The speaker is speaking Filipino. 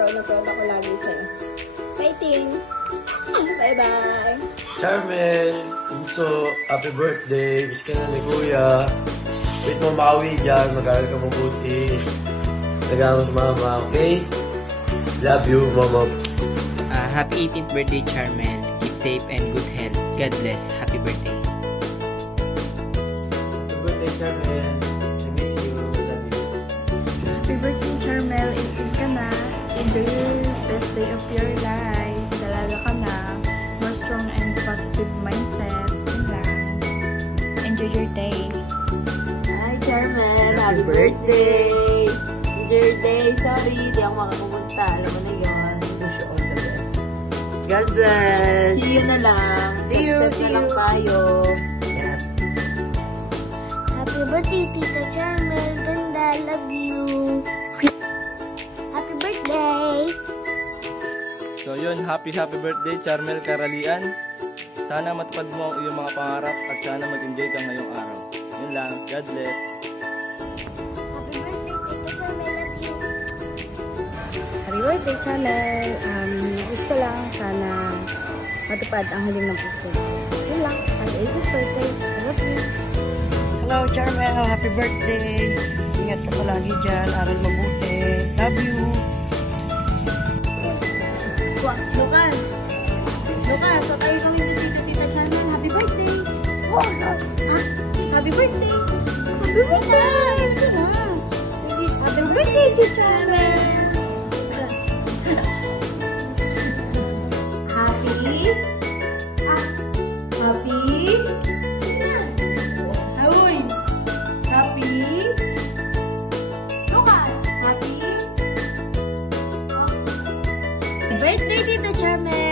proud ako lagi sa'yo. Fighting! Bye-bye! Charmel! So, happy birthday! Wish ka na ni Kuya. Wait mo makawi dyan. Mag-aaral ka mabuti. Nagawang mama, okay? Love you, mama. Happy 18th birthday, Charmel. Keep safe and good health. God bless. Happy birthday. Happy birthday, Charmel. I miss you. Love you. Happy birthday, Charmel. 18 ka na. Enjoy your best day of your life. Dalaga ka na. More strong and positive mindset. Yun lang. Enjoy your day. Hi, Charmel. Happy birthday. Enjoy your day. Sorry, di ako makapumunta. Alam mo na yun. Wish you all the best. God bless. See you na lang. See you. Set na lang tayo. Yes. Happy birthday, Tita Charmel. Ganda, love you. Happy birthday. So yun, happy birthday, Charmel Karalian. Sana matupad mo ang iyong mga pangarap at sana mag-enjoy ka ngayong araw. Yun lang. God bless. Happy birthday, Tita Charmel. Love you. Happy birthday, Charmel. Gusto lang sana matupad ang huling ng puso. Yun lang. Happy 18th birthday. I love you. Hello, Charmel. Happy birthday. Ingat ka palagi dyan. Aral mabuti. Love you. Lukas. Lukas, so tayo kami bisita Tita Charmel. Happy birthday. Oh, ha? Happy birthday. Happy birthday. Happy birthday, Tita Charmel. Happy. Happy. Happy. Lukas. Happy. Birthday, Tita Charmel.